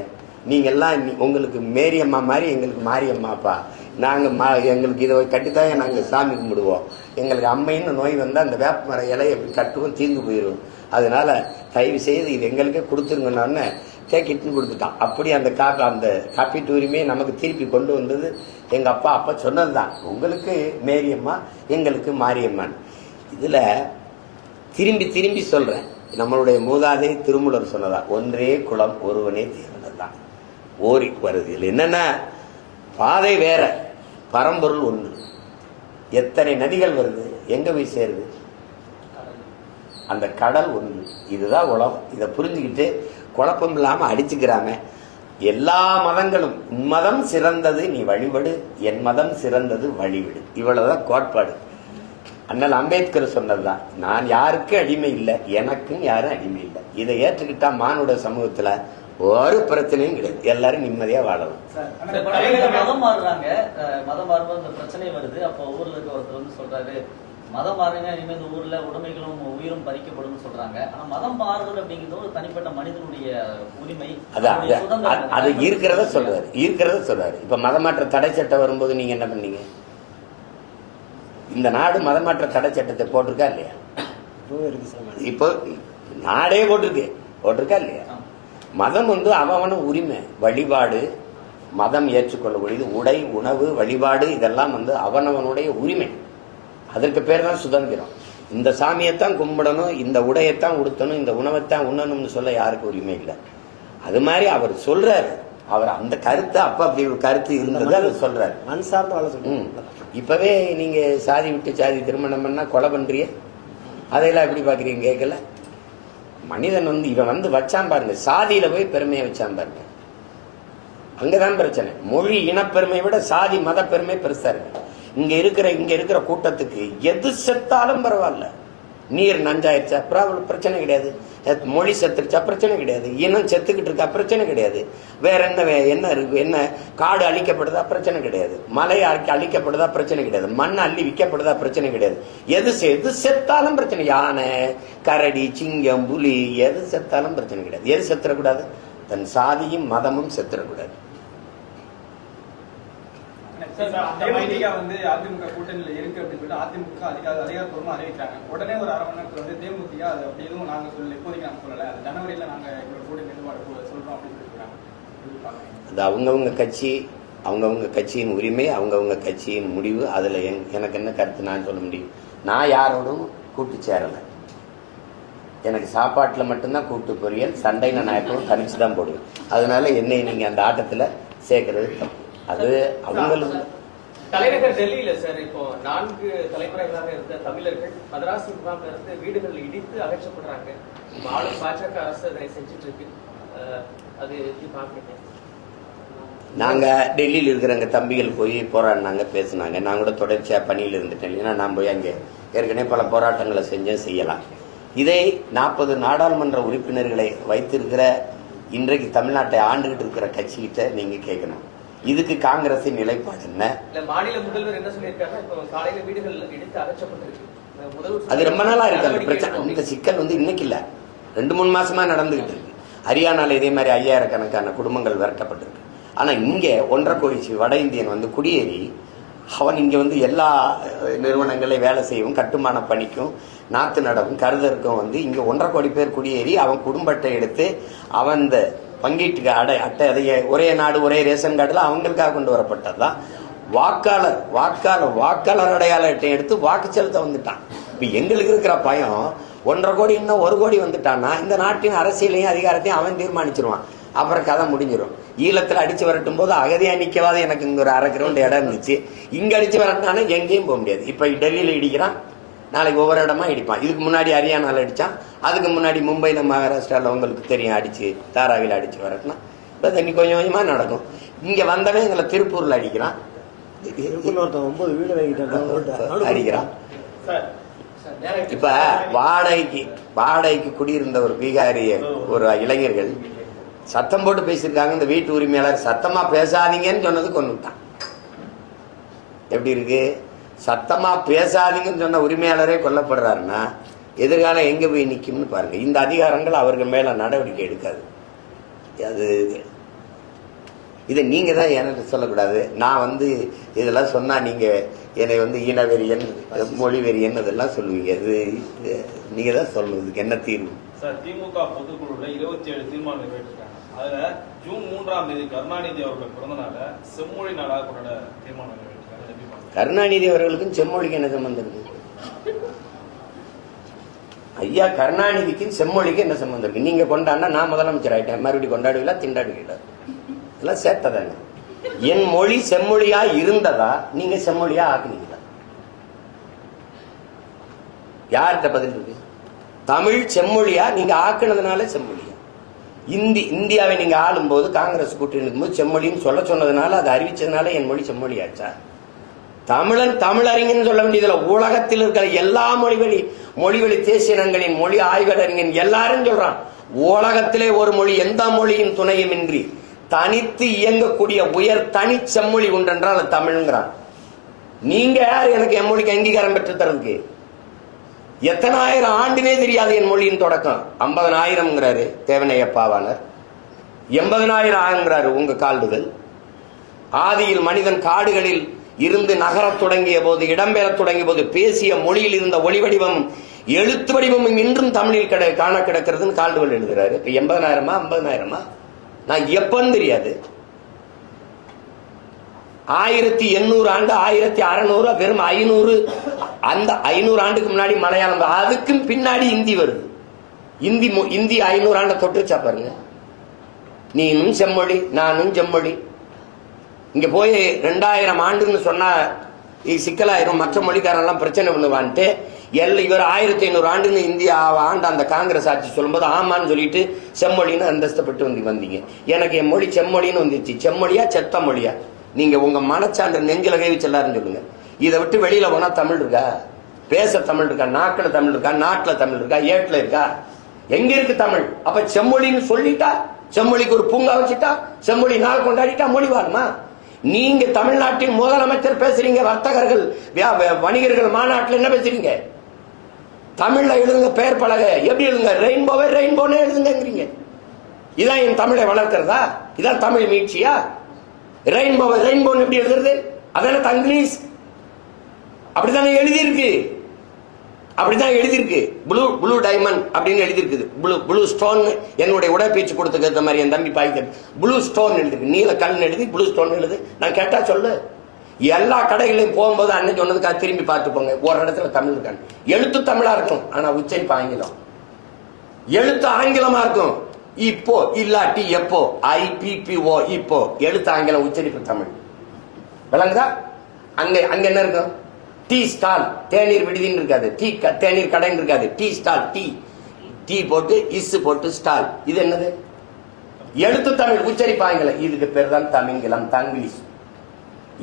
நீங்கள்லாம் உங்களுக்கு மேரியம்மா மாதிரி எங்களுக்கு மாரியம்மாப்பா, நாங்கள் எங்களுக்கு இதை கட்டித்தான் நாங்கள் சாமி கும்பிடுவோம், எங்களுக்கு அம்மைன்னு நோய் வந்தால் அந்த வேப்ப மர இலையை எப்படி கட்டுவோம் தீர்ந்து போயிடும், அதனால தயவு செய்து இது எங்களுக்கே கொடுத்துருங்கன்னு டேக்கிட்டுன்னு கொடுத்துட்டான். அப்படி அந்த காப்பீட்டு உரிமையை நமக்கு திருப்பி கொண்டு வந்தது எங்கள் அப்பா சொன்னது தான், உங்களுக்கு மேரியம்மா எங்களுக்கு மாரியம்மான்னு. இதில் திரும்பி திரும்பி சொல்கிறேன், நம்மளுடைய மூதாதை திருமூலர் சொன்னதா, ஒன்றே குலம் ஒருவனே தேவனது தான் ஓரி வருது. இதில் என்னென்ன பாதை வேற, பரம்பொருள் ஒன்று. எத்தனை நதிகள் வருது, எங்கே போய் சேருது, அந்த கடல் ஒன்று. இதுதான் உலகம். இதை புரிஞ்சுக்கிட்டு குழப்பம் இல்லாமல் அடிச்சுக்கிறாங்க. எல்லா மதங்களும் உன் மதம் சிறந்தது நீ வழிபடு, என் மதம் சிறந்தது வழிவிடு, இவ்வளவுதான் கோட்பாடு. அண்ணல் அம்பேத்கர் சொன்னதுதான், நான் யாருக்கும் அடிமை இல்லை, எனக்கும் யாரும் அடிமை இல்லை. இதை ஏற்றுக்கிட்டா மானுட சமூகத்துல ஒரு பிரச்சனையும் கிடையாது, எல்லாரும் நிம்மதியா வாழலாம். மதம் மாறுறாங்க, மதம் மாறும்போது அந்த பிரச்சனை வருது. அப்போ ஊர்ல இருக்க ஒருத்தர் வந்து சொல்றாரு, மதம் மாறுங்க, இனிமேல் இந்த ஊர்ல உடைமைகளும் உயிரும் பறிக்கப்படும் சொல்றாங்க. ஆனா மதம் மாறுறது அப்படிங்கிறது ஒரு தனிப்பட்ட மனிதனுடைய உரிமை, அது இருக்கிறத சொல்றாரு. இப்ப மதமாற்ற தடை சட்டம் வரும்போது நீங்க என்ன பண்ணீங்க? இந்த நாடு மதமாற்ற தடை சட்டத்தை போட்டிருக்கா இல்லையா? இப்போ நாடே போட்டிருக்கா இல்லையா? மதம் வந்து அவன உரிமை, வழிபாடு, மதம் ஏற்றுக்கொள்ளக்கூடியது, உடை, உணவு, வழிபாடு, இதெல்லாம் வந்து அவனவனுடைய உரிமை. அதற்கு பேர் தான் சுதந்திரம். இந்த சாமியைத்தான் கும்பிடணும், இந்த உடையத்தான் உடுத்தணும், இந்த உணவைத்தான் உண்ணணும்னு சொல்ல யாருக்கு உரிமை இல்லை. அது மாதிரி அவர் சொல்றாரு, அவர் அந்த கருத்தை அப்படி ஒரு கருத்து இருந்தது அவர் சொல்றாரு. மண் சார்ந்த வாழ இப்பவே நீங்க சாதி விட்டு சாதி திருமணம் பண்ணா கொலை பண்றிய, அதையெல்லாம் எப்படி பாக்குறீங்க? கேட்கல. மனிதன் வந்து இவன் வந்து வச்சான் பாருங்க, சாதியில போய் பெருமையை வச்சான் பாருங்க, அங்கதான் பிரச்சனை. மொழி இனப்பெருமை விட சாதி மத பெருமை பெருசா இருக்கு. இங்க இருக்கிற கூட்டத்துக்கு எது செத்தாலும் பரவாயில்ல, நீர் நஞ்சாயிருச்சா பிரச்சனை கிடையாது, மொழி செத்துருச்சா பிரச்சனை கிடையாது, இனம் செத்துக்கிட்டு இருக்கா பிரச்சனை கிடையாது, வேற என்ன இருக்கு, என்ன காடு அழிக்கப்படுதா பிரச்சனை கிடையாது, மலை அழிக்கப்படுதா பிரச்சனை கிடையாது, மண் அள்ளி விற்கப்படுதா பிரச்சனை கிடையாது. எது செத்தாலும் பிரச்சனை, யானை, கரடி, சிங்கம், புலி, எது செத்தாலும் பிரச்சனை கிடையாது. எது செத்துறக்கூடாது? தன் சாதியும் மதமும் செத்துறக்கூடாது. வந்து அதிமுக கூட்டணியில இருக்கு அப்படின்னு சொல்லிட்டு அதிமுக அதிகாரப்பூர்வமா அறிவிக்கிறாங்க. உடனே ஒரு அரை மணி நேரத்துல வந்து தேமுதிக அது அப்படி எதுவும் நாங்க சொல்லல, இப்போதைக்கு நாங்க சொல்லல, அது ஜனவரியில நாங்க எங்களோட கூட்டணி நிர்வாகம் சொல்றோம் அப்படின்னு சொல்லிருக்காங்க. அது அவங்கவுங்க கட்சி, அவங்கவுங்க கட்சியின் உரிமை, அவங்கவுங்க கட்சியின் முடிவு. அதுல எனக்கு என்ன கருத்து நான் சொல்ல முடியும்? நான் யாரோடும் கூட்டு சேரலை. எனக்கு சாப்பாட்டுல மட்டும்தான் கூட்டு பொரியல், சண்டையில நான் எப்பவும் தனிச்சு தான் போடுவேன். அதனால என்னை நீங்க அந்த ஆட்டத்துல சேர்க்கறது தப்பு. அது அவங்களுக்கு தலைநகர் டெல்லியில சார் இப்போ 4 தலைமுறைகளாக இருந்த தமிழர்கள் மதராஸ் முகாம்ல இருந்து வீடுகள் இடித்து அகற்றப்படுறாங்க. ஆளும் பாஜக அரசு அதை செஞ்சுட்டு இருக்கு. அது எப்படி பாக்குறீங்க? நாங்க டெல்லியில் இருக்கிற தம்பிகள் போய் போராடினாங்க, பேசினாங்க. நான் கூட தொடர்ச்சியா பணியில் இருந்துட்டேன். ஏன்னா நான் போய் அங்கே ஏற்கனவே பல போராட்டங்களை செய்யலாம். இதை 40 நாடாளுமன்ற உறுப்பினர்களை வைத்திருக்கிற இன்றைக்கு தமிழ்நாட்டை ஆண்டுகிட்டு இருக்கிற கட்சிகிட்ட நீங்க கேட்கணும், இதுக்கு காங்கிரசின் நிலைப்பாடு என்ன? மாநில முதல்வர் என்ன சொல்லியிருக்காங்க? இப்போ காலையில வீடுகள் இடித்து அகற்றப்பட்டிருக்கு. அது ரொம்ப நாளா இருக்கு பிரச்சனை. இந்த சிக்கல் வந்து இன்னைக்கு இல்ல, 2-3 மாசமா நடந்துகிட்டு இருக்கு. ஹரியானால இதே மாதிரி 5000 கணக்கான குடும்பங்கள் விரட்டப்பட்டிருக்கு. ஆனா இங்க 1.5 கோடி வட இந்தியன் வந்து குடியேறி அவன் இங்க வந்து எல்லா நிறுவனங்களையும் வேலை செய்யவும், கட்டுமான பணிக்கும், நாத்து நடவும், கருதருக்கும் வந்து இங்க 1.5 கோடி பேர் குடியேறி அவன் குடும்ப அட்டை எடுத்து அவன் இந்த பங்கீட்டுக்கு அட்டை, அதை ஒரே நாடு ஒரே ரேஷன் கார்டுல அவங்களுக்காக கொண்டு வரப்பட்டதுதான். வாக்காளர் அடையாள அட்டை எடுத்து வாக்கு செலுத்த வந்துட்டான். இப்ப எங்களுக்கு இருக்கிற பயம் 1.5 கோடி இன்னும் 1 கோடி வந்துட்டான்னா இந்த நாட்டின் அரசியலையும் அதிகாரத்தையும் அவன் தீர்மானிச்சிருவான். அப்புறம் கதை முடிஞ்சிடும். ஈழத்துல அடிச்சு வரட்டும் போது அகதியா நிக்கவாத எனக்கு இங்க ஒரு 1/2 கிரவுண்ட் இடம் இருந்துச்சு, இங்க அடிச்சு வரட்டானா எங்கேயும் போக முடியாது. இப்ப டெல்லியில இடிக்கிறான், நாளைக்கு ஒவ்வொரு இடமா இடிப்பான். இதுக்கு முன்னாடி ஹரியானால அடிச்சான், அதுக்கு முன்னாடி மும்பைல மகாராஷ்டிரால உங்களுக்கு தெரியும் அடிச்சு, தாராவில அடிச்சு வரட்டுனா இப்ப தண்ணி கொஞ்சம் கொஞ்சமா நடக்கும். இங்க வந்தவன் எங்களை திருப்பூர்ல அடிக்கிறான், 9 வீடு அடிக்கிறான். இப்ப வாடகைக்கு குடியிருந்த ஒரு பீகாரிய ஒரு இளைஞர்கள் சத்தம் போட்டு பேசியிருக்காங்க. இந்த வீட்டு உரிமையாளர் சத்தமா பேசாதீங்கன்னு சொன்னது கொண்டுட்டான். எப்படி இருக்கு? சத்தமா பேசாதீங்கன்னு சொன்ன உரிமையாளரே கொல்லப்படுறாருன்னா எதிர்காலம் எங்க போய் நிக்கும்னு பாருங்க. இந்த அதிகாரங்கள் அவர்கள் மேல நடவடிக்கை எடுக்காது. அது இதை நீங்க தான் எனக்கு சொல்லக்கூடாது. நான் இதெல்லாம் சொன்னா நீங்க என்னை இனவெறியன் மொழிவெறியன் அதெல்லாம் சொல்லுவீங்க. இது நீங்க தான் சொல்லணும். இதுக்கு என்ன தீர்வு? சார், திமுக பொதுக்குழுல 27 தீர்மானம் நிறைவேற்றிருக்காங்க. அதுல ஜூன் 3ஆம் தேதி கருணாநிதி அவர்கள் பிறந்தநாள செம்மொழி நாளாக கொண்டாட தீர்மானம் நிறைவேற்றிருக்காங்க. கருணாநிதி அவர்களுக்கும் செம்மொழிக்கு என்ன சம்பந்தம் இருக்கு? ஐயா கருணாநிதிக்கும் செம்மொழிக்கு என்ன சம்பந்தம் இருக்கு? நீங்க கொண்டாடினா நான் முதலமைச்சர் ஆயிட்டேன், மறுபடியும் கொண்டாடுவீங்களா? திண்டாடுவீங்களா? இதெல்லாம் சேர்த்ததாங்க. என் மொழி செம்மொழியா இருந்ததா நீங்க செம்மொழியா ஆக்குனீங்களா? யார்கிட்ட பதில் இருக்கு? தமிழ் செம்மொழியா நீங்க ஆக்குனதுனால செம்மொழியா? இந்தியாவை நீங்க ஆளும் போது காங்கிரஸ் கூட்டணி இருக்கும்போது செம்மொழின்னு சொல்ல சொன்னதுனால அதை அறிவிச்சதுனால என் மொழி செம்மொழியாச்சா? தமிழறிஞன் சொல்ல வேண்டியதுல உலகத்தில் இருக்கிற எல்லா மொழிவழி தேசியனங்களின் மொழி ஆய்வறிஞன் எல்லாரும் சொல்றான். உலகத்திலே ஒரு மொழி எந்த மொழியின் துணையுமின்றி தனித்து இயங்கக்கூடிய உயர் தனி செம்மொழி உண்டென்றால் அது தமிழ்ங்கிறான். நீங்க யார் எனக்கு என் மொழிக்கு அங்கீகாரம் பெற்று தரதுக்கு? எத்தனாயிரம் ஆண்டுனே தெரியாது என் மொழியின் தொடக்கம். 50,000 தேவனையப்பாவானர், 80,000 ஆகுங்கிறாரு உங்க கால்டுகள். ஆதியில் மனிதன் காடுகளில் இருந்து நகரத் தொடங்கிய போது, இடம்பெறத் தொடங்கிய போது பேசிய மொழியில் இருந்த ஒளி வடிவம் எழுத்து வடிவமும் இன்றும் தமிழில் காண கிடக்கிறதுன்னு கால்டுகள் எழுதுறாரு. இப்ப 80,000 50,000 நான் எப்பன்னு தெரியாது. 1800 ஆண்டு 1600 வெறும் 500. அந்த 500 ஆண்டுக்கு முன்னாடி மலையாளம், அதுக்கும் பின்னாடி இந்தி வருது. இந்தி 500 ஆண்டை தொட்டுச்சா பாருங்க. நீனும் செம்மொழி நானும் செம்மொழி. இங்க போய் 2000 ஆண்டுன்னு சொன்னா சிக்கலாயிரும், மற்ற மொழிக்காரெல்லாம் பிரச்சனை பண்ணுவான்ட்டு இவர் 1500 ஆண்டுன்னு இந்தியா ஆண்டு அந்த காங்கிரஸ் ஆட்சி சொல்லும்போது ஆமான்னு சொல்லிட்டு செம்மொழின்னு அந்தஸ்தப்பட்டு வந்தீங்க. எனக்கு என் மொழி செம்மொழின்னு வந்துருச்சு. செம்மொழியா செத்த மொழியா? நீங்க உங்க மனச்சான்று நெஞ்சில கை வச்சு எல்லாரும் சொல்லுங்க. இதை விட்டு வெளியில போனா தமிழ் இருக்கா? பேச தமிழ் இருக்கா? நாக்குல தமிழ் இருக்கா? நாட்டுல தமிழ் இருக்கா? ஏட்டுல இருக்கா? எங்க இருக்கு தமிழ்? அப்ப செம்மொழின்னு சொல்லிட்டா, செம்மொழிக்கு ஒரு பூங்கா வச்சுட்டா, செம்மொழி நாள் கொண்டாடிட்டா மொழி வாருமா? நீங்க தமிழ்நாட்டின் முதலமைச்சர் பேசுறீங்க, வர்த்தகர்கள் வணிகர்கள் மாநாட்டில் என்ன பேசுறீங்க? தமிழ்ல எழுதுங்க, பெயர் பலக எப்படி எழுதுங்க? ரெயின்போவே ரெயின்போன்னு எழுதுங்கிறீங்க. இதான் என் தமிழை வளர்க்கிறதா? இதான் தமிழ் மீட்சியா? ரெயின்போவை ரெயின்போன்னு எப்படி எழுதுறது? அதான தங்கிலீஷ். அப்படித்தானே எழுதியிருக்கு. அப்படிதான் எழுதியிருக்கு. ப்ளூ டைமண்ட் அப்படின்னு எழுதியிருக்குது. ப்ளூ ஸ்டோன் என்னுடைய உடற்பயிற்சி கொடுத்துக்க மாதிரி என் தம்பி பாய்க்க ப்ளூ ஸ்டோன் எழுதிருக்கு. நீல கல் எழுதி ப்ளூ ஸ்டோன் எழுது. நான் கேட்டா சொல்லு. எல்லா கடைகளையும் போகும்போது அண்ணன் சொன்னதுக்காக திரும்பி பார்த்துப்போங்க. ஒரு இடத்துல தமிழ் இருக்காங்க. எழுத்து தமிழா இருக்கும், ஆனா உச்சரிப்பு ஆங்கிலம். எழுத்து ஆங்கிலமா இருக்கும். இப்போ இல்லாட்டி எப்போ, IPPO இப்போ. எழுத்து ஆங்கிலம், உச்சரிப்பு தமிழ். விளங்குதா? அங்க என்ன இருக்கும்? டீ ஸ்டால், தேநீர் விடுதின்னு இருக்காது. தேநீர் கடைன்னு இருக்காது. டீ ஸ்டால், டீ போட்டு இஸ் போட்டு ஸ்டால். இது என்னது? எழுத்து தமிழ், உச்சரிப்பு ஆங்கிலம். இதுக்கு பேர் தான் தமிங்கிலம், தங்கிலீஷ்.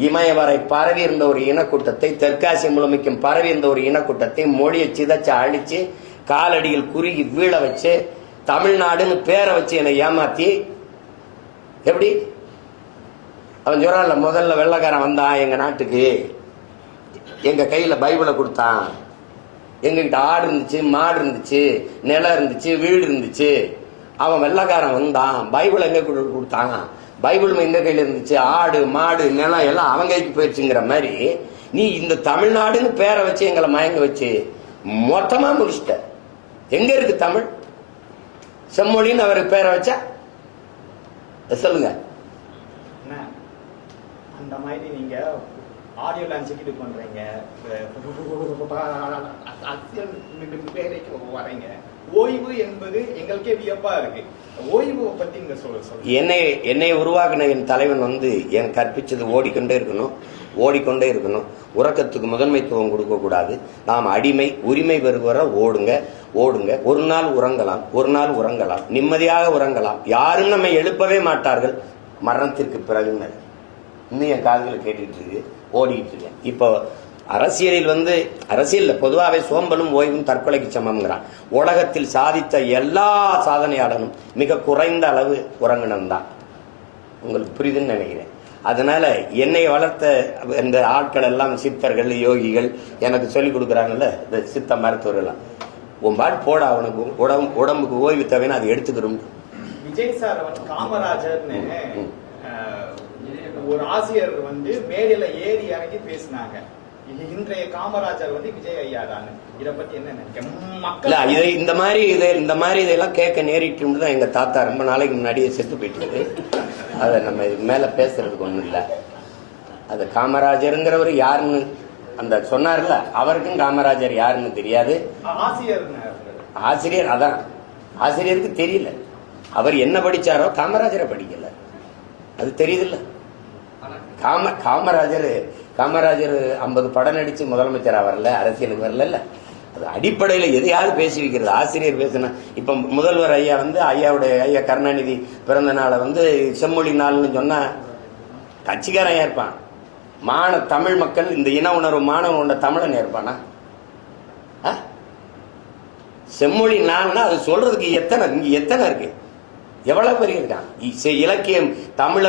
இமயவரை பரவி இருந்த ஒரு இனக்கூட்டத்தை, தெற்காசிய முழுமைக்கும் பரவி இருந்த ஒரு இனக்கூட்டத்தை மொழியை சிதைச்சு அழிச்சு காலடியில் குறுகி வீழ வச்சு தமிழ்நாடுன்னு பேரை வச்சு என்னை ஏமாத்தி, எப்படி அவன் சொல்றான்ல, முதல்ல வெள்ளைக்காரன் வந்தான் எங்க நாட்டுக்கு, எங்க கையில பைபிளை கொடுத்தான், எங்ககிட்ட ஆடு இருந்துச்சு, மாடு இருந்துச்சு, நிலம் இருந்துச்சு, வீடு இருந்துச்சு. அவன் வெள்ளைக்காரன் வந்தான், பைபிள் எங்க கொடுத்தான், பைபிள் எங்க கையில இருந்துச்சு, ஆடு மாடு நிலம் எல்லாம் அவங்க கைக்கு போயிடுச்சுங்கிற மாதிரி நீ இந்த தமிழ்நாடுன்னு பேரை வச்சு எங்களை மயங்க வச்சு மொத்தமா முடிச்சிட்ட. எங்க இருக்கு தமிழ்? செம்மொழின்னு அவருக்கு பேரை வச்சா சொல்லுங்க. அந்த மாதிரி நீங்க ஆடியோ லான்ச் இது பண்றீங்க, வரீங்க. ஓய்வு என்பது எங்களுக்கே வியப்பா இருக்கு. ஓய்வு பத்தி நீங்க சொல்லுங்க. என்னை உருவாக்கின என் தலைவன் என் கற்பிச்சது ஓடிக்கொண்டே இருக்கணும். உறக்கத்துக்கு முதன்மைத்துவம் கொடுக்க கூடாது. நாம் அடிமை, உரிமை பெறுவர ஓடுங்க. ஒரு நாள் உறங்கலாம், நிம்மதியாக உறங்கலாம். யாரும் நம்மை எழுப்பவே மாட்டார்கள் மரணத்திற்கு பிறகு. இன்னும் என் காதுகளை கேட்டுட்டு இருக்கு, ஓடிக்கிட்டு இருக்கேன். இப்போ அரசியலில் பொதுவாகவே சோம்பலும் ஓய்வும் தற்கொலைக்கு சமம்ங்கிறான். உலகத்தில் சாதித்த எல்லா சாதனையாளனும் மிக குறைந்த அளவு உறங்கினம் தான். உங்களுக்கு புரியுதுன்னு நினைக்கிறேன். அதனால என்னை வளர்த்த இந்த ஆட்கள் எல்லாம் சித்தர்கள், யோகிகள் எனக்கு சொல்லிக் கொடுக்குறாங்கல்ல, இந்த சித்த மருத்துவர்கள், உன் பாட்டு போட, அவனுக்கு உடம்புக்கு ஓய்வு தேவைன்னு அதை எடுத்துக்கிறோம். விஜய் சார் காமராஜர்னு ஒரு ஆசிரியர் மேடையில ஏறி இறங்கி பேசினாங்க. இன்றைய காமராஜர் விஜய் ஐயா தான். இத பத்தி என்ன நினைக்கிறேன்? இந்த மாதிரி இதெல்லாம் கேட்க நேரிட்டு தான் எங்க தாத்தா ரொம்ப நாளைக்கு முன்னாடியே செத்து போயிட்டு. அதை நம்ம இது மேல பேசுறதுக்கு ஒண்ணும் இல்லை. அது காமராஜருங்கிறவர் யாருன்னு அந்த சொன்னார்ல, அவருக்கும் காமராஜர் யாருன்னு தெரியாது. ஆசிரியர் அதான் ஆசிரியருக்கு தெரியல. அவர் என்ன படிச்சாரோ காமராஜரை படிக்கல, அது தெரியுதுல்ல. காமராஜர் 50 படம் நடிச்சு முதலமைச்சரா வரல, அரசியலுக்கு வரல. அது அடிப்படையில் எதையாவது பேசி வைக்கிறது. ஆசிரியர் பேசினா இப்ப முதல்வர் ஐயா ஐயா கருணாநிதி பிறந்த நாளை செம்மொழி நாள்னு சொன்னா கட்சிக்காரன் இருப்பான். தமிழ் மக்கள் இந்த இன உணர்வு மாணவன் கொண்ட தமிழன் இருப்பானா? செம்மொழி நாள்னா அது சொல்றதுக்கு எத்தனை இருக்கு, எவ்வளவு பெரிய இருக்கான். இலக்கியம் தமிழ்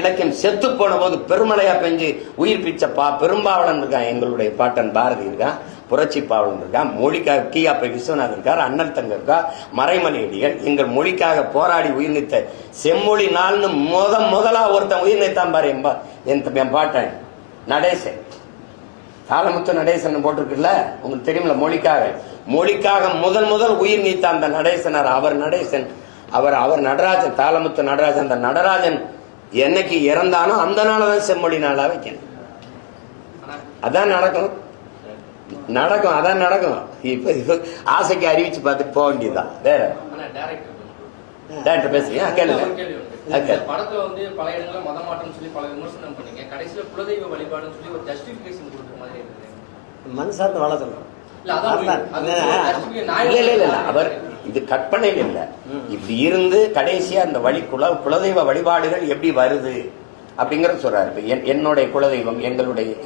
இலக்கியம் செத்து போன போது பெருமழையா பெஞ்சு உயிர் பிச்ச பெரும்பாவளன் இருக்கான். எங்களுடைய பாட்டன் பாரதி இருக்கான், புரட்சி பாவலன் இருக்கான், மொழிக்காக கி.ஆ.பி. விஸ்வநாதன் இருக்கார், அண்ணல் தங்க இருக்கா, மறைமலையடிகள் எங்கள் மொழிக்காக போராடி உயிர் நீத்த செம்மொழி நாள்னு முதலா ஒருத்தன் உயிர் நீத்தான் பாரு என் பாட்டன் நடேசன். தாளமுத்து நடேசன் போட்டிருக்குல்ல, உங்களுக்கு தெரியுமில்ல. மொழிக்காக முதல் உயிர் நீத்த அந்த நடேசனார், அவர் நடேசன், அவர் நடராஜன், தாளமுத்து நடராஜன். அந்த நடராஜன் என்னைக்கு இறந்தானோ அந்த நாளதான் செம்மொழி நாளா வைக்கணும். அதான் நடக்கும். இப்ப ஆசைக்கு அறிவிச்சு பார்த்துட்டு போக வேண்டியதுதான். வேற டேரக்டர் பேசுறீங்க, கேளுங்க. படத்துல பல இடங்கள்ல மத மாற்றம் சொல்லி பல விமர்சனம் பண்ணீங்க. கடைசியில குலதெய்வ வழிபாடுன்னு சொல்லி ஒரு ஜஸ்டிபிகேஷன் கொடுக்குற மாதிரி இருக்கு. மண் சார்ந்த வாழ சொல்றோம். அவர் இது கற்பனையில் இல்ல, இப்படி இருந்து கடைசியா அந்த குலதெய்வ வழிபாடுகள் எப்படி வருது அப்படிங்கறத சொல்றாரு. என்னுடைய குலதெய்வம்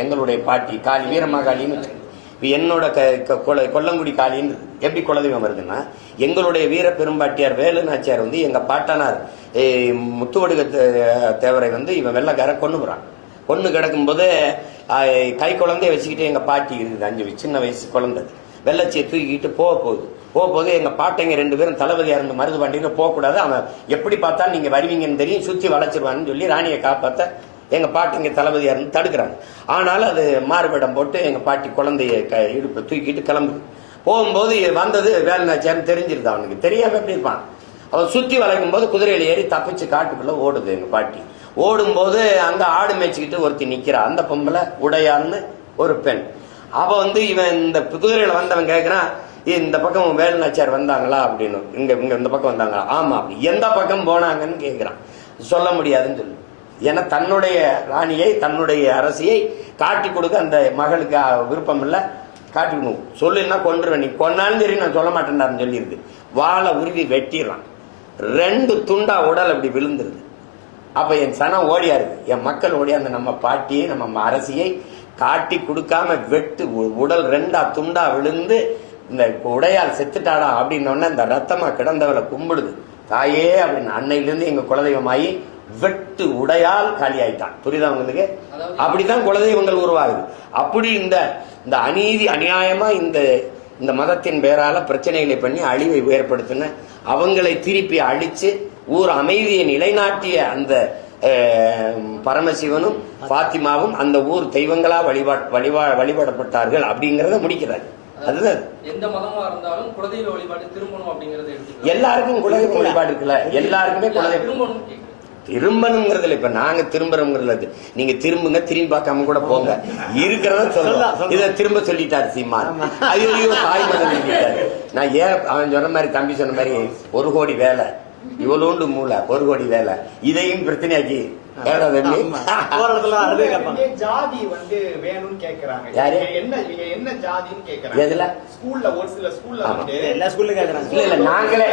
எங்களுடைய பாட்டி காளி, வீரமாகாளின்னு. என்னோட கொல்லங்குடி காளின்னு எப்படி குலதெய்வம் வருதுன்னா, எங்களுடைய வீர பெரும்பாட்டியார் வேலுநாச்சியார் எங்க பாட்டனார் முத்துவடுக தேவரை இவன் வெள்ளக்கார கொண்டு போறான். பொண்ணு கிடக்கும்போது கை குழந்தைய வச்சுக்கிட்டு எங்க பாட்டி இருக்குது, 5 சின்ன வயசு குழந்தை வெள்ளச்சியை தூக்கிக்கிட்டு போகும்போது எங்க பாட்டைங்க 2 பேரும் தளபதியா இருந்து மருது பாண்டியங்க போகக்கூடாது, அவன் எப்படி பார்த்தா நீங்க வருவீங்கன்னு தெரியும், சுத்தி வளைச்சிருவான்னு சொல்லி ராணியை காப்பாத்த எங்க பாட்டிங்க தளபதியா இருந்து தடுக்கிறாங்க. ஆனாலும் அது மாறுபடம் போட்டு எங்க பாட்டி குழந்தைய இடுப்பு தூக்கிட்டு கிளம்புது. போகும்போது வந்தது வேலுநாச்சியார்னு தெரிஞ்சிருது. அவனுக்கு தெரியாம எப்படி இருப்பான். அவன் சுத்தி வளைக்கும் போது குதிரையில ஏறி தப்பிச்சு காட்டுக்குள்ள ஓடுது எங்க பாட்டி. ஓடும்போது அங்க ஆடு மேய்ச்சிக்கிட்டு ஒருத்தி நிக்கிறா. அந்த பொம்பளை உடையான்னு ஒரு பெண். அவ இவன் இந்த குதிரையில வந்தவன் கேட்கிறான், இந்த பக்கம் வேலுநாச்சியார் வந்தாங்களா அப்படின்னு. இந்த பக்கம் வந்தாங்களா? ஆமா. அப்படி எந்த பக்கம் போனாங்கன்னு கேட்கிறான். சொல்ல முடியாதுன்னு சொல்லு. ஏன்னா தன்னுடைய ராணியை, தன்னுடைய அரசியை காட்டி கொடுக்க அந்த மகளுக்கு விருப்பம் இல்லை. காட்டி கொடுக்கும். சொல்லுன்னா கொன்றுவேன், நீ கொன்னாலும் சரி நான் சொல்ல மாட்டேன்டான்னு சொல்லியிருக்கு. வாழை உருவி வெட்டிடுறான். 2 துண்டா உடல் அப்படி விழுந்துருது. அப்ப என் சனம் ஓடியா இருக்கு, என் மக்கள் ஓடியா அந்த நம்ம பாட்டியை, நம்ம அரசியை காட்டி கொடுக்காம வெட்டு உடல் 2 துண்டா விழுந்து இந்த உடையால் செத்துட்டாடா அப்படின்னோடனே இந்த ரத்தமா கிடந்தவளை கும்பிடுது. தாயே அப்படின்னு அன்னையிலிருந்து எங்க குலதெய்வமாயி வெட்டு உடையால் காலி ஆயிட்டான். புரியுதா உங்களுக்கு? அப்படித்தான் குலதெய்வங்கள் உருவாகுது. அப்படி இந்த அநீதி அநியாயமா இந்த மதத்தின் பேரால பிரச்சனைகளை பண்ணி அழிவை ஏற்படுத்தின அவங்களை திருப்பி அழிச்சு ஊர் அமைதியை நிலைநாட்டிய அந்த பரமசிவனும் பாத்திமாவும் அந்த ஊர் தெய்வங்களா வழிபடப்பட்டார்கள் அப்படிங்கறத முடிக்கிறார். அதுதான் எந்த மதமா இருந்தாலும் குலதெய்வ வழிபாடு திரும்பணும் அப்படிங்கறது. எல்லாருக்கும் குலதெய்வ வழிபாடு இருக்குல்ல, எல்லாருக்குமே குலதெய்வம் திரும்பணுங்கிறதுல. இப்ப நாங்க திரும்புறோம்ங்கிறது நீங்க திரும்புங்க, திரும்பி பார்க்காம கூட போங்க, இருக்கிறத சொல்லலாம். இதை திரும்ப சொல்லிட்டாரு சீமான். ஐயோ தாய் மதம் சொல்லிட்டாரு. நான் அவன் சொன்ன மாதிரி, தம்பி சொன்ன மாதிரி 1 கோடி வேலை, இவ்வளோண்டு மூளை 1 கோடி வேலை, இதையும் பிரச்சனையாக்கி ஜாதி வேணும்னு கேக்குறாங்க. என்ன ஜாதின்னு கேக்குறாங்க. எதுல? ஸ்கூல்ல ஒரு சில ஸ்கூல்ல எல்லா ஸ்கூல்ல கேக்குறாங்க. இல்ல நாங்களே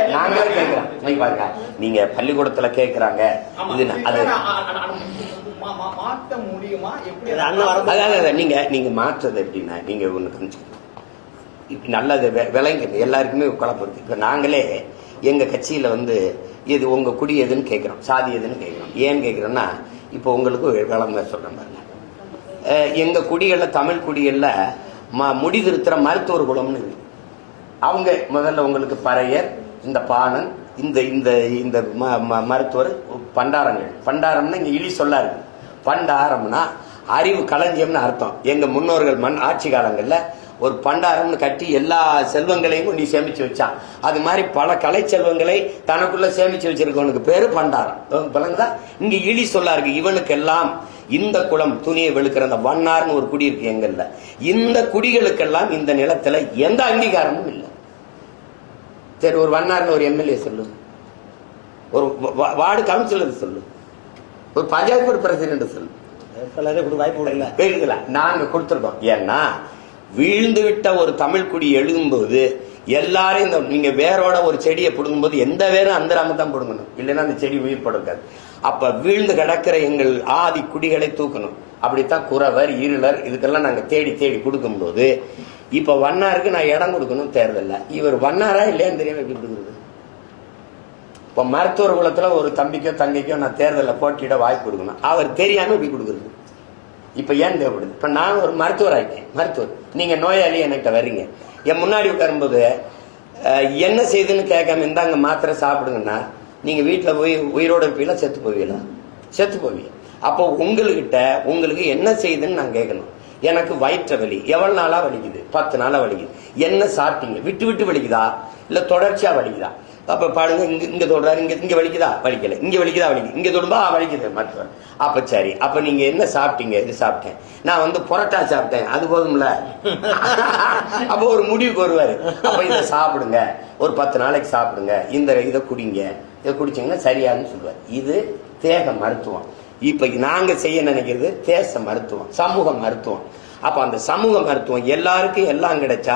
கேக்குறோம். பாருங்க, நீங்க பள்ளிக்கூடத்துல கேக்குறாங்க. இது அது மாத்த முடியுமா? எப்படி அண்ணன் வர அதான் நீங்க மாற்றுறது எப்படின்னா நீங்க ஒண்ணு புரிஞ்சுக்கணும். இப்ப நல்லது விளங்குது எல்லாருக்குமே குழப்பம். இப்ப நாங்களே எங்க கட்சியில வந்து இது உங்க குடி எதுன்னு கேட்கிறோம், சாதி எதுன்னு கேட்கிறோம். ஏன்னு கேட்கிறோம்னா இப்போ உங்களுக்கு விளம்ப சொல்றேன் பாருங்க. எங்க குடிகள்ல தமிழ் குடிகள்ல முடி திருத்துற மருத்துவர் குலம்னு இருக்கு. அவங்க முதல்ல உங்களுக்கு பறையர், இந்த பாணன், இந்த இந்த இந்த மருத்துவர், பண்டாரம்னா இங்க இழி சொல்லா இருக்கு. பண்டாரம்னா அறிவு களஞ்சியம்னு அர்த்தம். எங்க முன்னோர்கள் ஆட்சி காலங்கள்ல ஒரு பண்டாரம்னு கட்டி எல்லா செல்வங்களையும் நீ சேமிச்சு வச்சான். அது மாதிரி பல கலை செல்வங்களை தனக்குள்ள சேமிச்சு வச்சிருக்கவனுக்கு பேரு பண்டாரம். பலங்கதான் இங்க இழி சொல்லா இருக்கு. இவனுக்கெல்லாம் இந்த குளம் துணியை வெளுக்கிற அந்த வண்ணார்னு ஒரு குடி இருக்கு எங்கல்ல. இந்த குடிகளுக்கெல்லாம் இந்த நிலத்துல எந்த அங்கீகாரமும் இல்லை. சரி, ஒரு வண்ணார்னு ஒரு எம்எல்ஏ சொல்லு, ஒரு வார்டு கவுன்சிலர் சொல்லு, ஒரு பஞ்சாயத்து போர்டு பிரசிடென்ட் சொல்லு. வாய்ப்பு நாங்க கொடுத்துருக்கோம். ஏன்னா வீழ்ந்து விட்ட ஒரு தமிழ் குடி எழுதும்போது எல்லாரும் இந்த நீங்க வேரோட ஒரு செடியை பிடுங்கும்போது எந்த வேரும் அந்த தான் பிடுங்கணும், இல்லைன்னா அந்த செடி உயிர் படுக்காது. அப்ப வீழ்ந்து கிடக்கிற எங்கள் ஆதி குடிகளை தூக்கணும். அப்படித்தான் குறவர், இருளர் இதுக்கெல்லாம் நாங்க தேடி தேடி கொடுக்கும்போது இப்ப வண்ணாருக்கு நான் இடம் கொடுக்கணும் தேர்தல்ல. இவர் வண்ணாரா இல்லையான்னு தெரியாம எப்படி கொடுக்குறது? இப்ப மருத்துவர் குலத்துல ஒரு தம்பிக்கோ தங்கைக்கோ நான் தேர்தலில் போட்டியிட வாய்ப்பு கொடுக்கணும், அவர் தெரியாம இப்படி கொடுக்குறது. இப்ப ஏன் தேவைப்படுது? இப்ப நான் ஒரு மருத்துவர் ஆயிட்டேன். மருத்துவர், நீங்க நோயாளி என்கிட்ட வர்றீங்க, என் முன்னாடி உட்காரும்போது என்ன செய்துன்னு கேட்காம இருந்தாங்க மாத்திரை சாப்பிடுங்கன்னா நீங்க வீட்டுல போய் உயிரோட இருப்பீங்களா செத்து போவீங்களா? செத்து போவீங்க. அப்போ உங்களுக்கு என்ன செய்யுதுன்னு நான் கேட்கணும். எனக்கு வயிற்று வலி எவ்வளவு நாளா வலிக்குது? 10 நாளா வலிக்குது. என்ன சாப்பிட்டீங்க? விட்டு விட்டு வலிக்குதா இல்ல தொடர்ச்சியா வலிக்குதா? அப்ப பாருங்க, இங்க தொடுறாரு, இங்க வலிக்குதா? வலிக்கல. இங்க வலிக்குதா? வலிக்குது. இங்க தொடும்பா வலிக்குது மருத்துவர். அப்ப சரி, அப்ப நீங்க என்ன சாப்பிட்டீங்க? இது சாப்பிட்டேன். நான் வந்து புரோட்டா சாப்பிட்டேன். அது போதும்ல? அப்ப ஒரு முடிவுக்கு வருவாரு. அப்ப இதை சாப்பிடுங்க, ஒரு 10 நாளைக்கு சாப்பிடுங்க, இதை குடிங்க, இதை குடிச்சீங்கன்னா சரியான்னு சொல்லுவார். இது தேக மருத்துவம். இப்ப நாங்க செய்ய நினைக்கிறது தேச மருத்துவம், சமூக மருத்துவம். அப்ப அந்த சமூக மருத்துவம் எல்லாருக்கும் எல்லாம் கிடைச்சா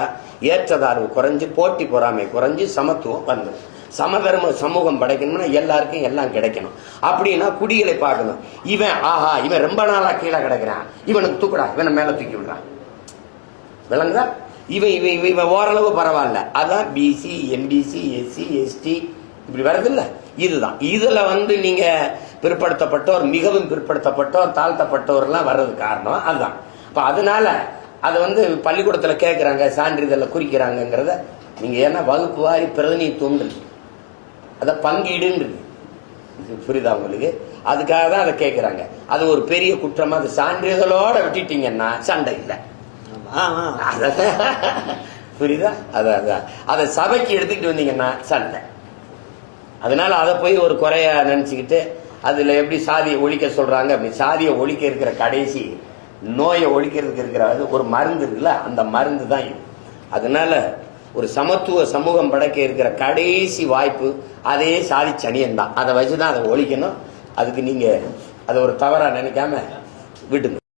ஏற்றதாழ்வு குறைஞ்சு, போட்டி பொறாமை குறைஞ்சு, சமத்துவம் வந்துடும். சமதர்ம சமூகம் படைக்கணும்னா எல்லாருக்கும் எல்லாம் கிடைக்கணும். அப்படின்னா குடிகளை பார்க்கணும். இவன் ரொம்ப நாளா கீழே கிடக்கிறான், இவனுக்கு தூக்குடா, இவனை மேல தூக்கி விடுறான். விளங்குதா? இவன் ஓரளவு பரவாயில்ல, அதான் பிசி, எம்பிசி, எஸ்சி, எஸ்டி இப்படி வருது இல்ல. இதுதான் இதுல வந்து நீங்க பிற்படுத்தப்பட்டோர், மிகவும் பிற்படுத்தப்பட்டோர், தாழ்த்தப்பட்டோர் எல்லாம் வர்றது காரணம் அதுதான். இப்ப அதனால அதை வந்து பள்ளிக்கூடத்துல கேட்கறாங்க, சான்றிதழ குறிக்கிறாங்கிறத நீங்க ஏன்னா வகுப்பு வாரி பிரதிநிதித்துவம் இருக்கு, அத பங்கீடுன்னு இருக்கு. புரியுதா உங்களுக்கு? அதுக்காக தான் அதை கேட்கறாங்க. அது ஒரு பெரிய குற்றமா. அது சான்றிதழோட விட்டுட்டீங்கன்னா சண்டை இல்லை. புரியுதா? அதான் அதை சபைக்கு எடுத்துக்கிட்டு வந்தீங்கன்னா சண்டை. அதனால அதை போய் ஒரு குறைய நினைச்சுக்கிட்டு அதுல எப்படி சாதியை ஒழிக்க சொல்றாங்க, அப்படி சாதியை ஒழிக்க இருக்கிற கடைசி நோயை ஒழிக்கிறதுக்கு இருக்கிற ஒரு மருந்து இருக்குல்ல, அந்த மருந்து தான் இது. அதனால ஒரு சமத்துவ சமூகம் படைக்க இருக்கிற கடைசி வாய்ப்பு அதே சாதி சனியன் தான். அதை வச்சுதான் அதை ஒழிக்கணும். அதுக்கு நீங்க அதை ஒரு தவறா நினைக்காம விடுங்க.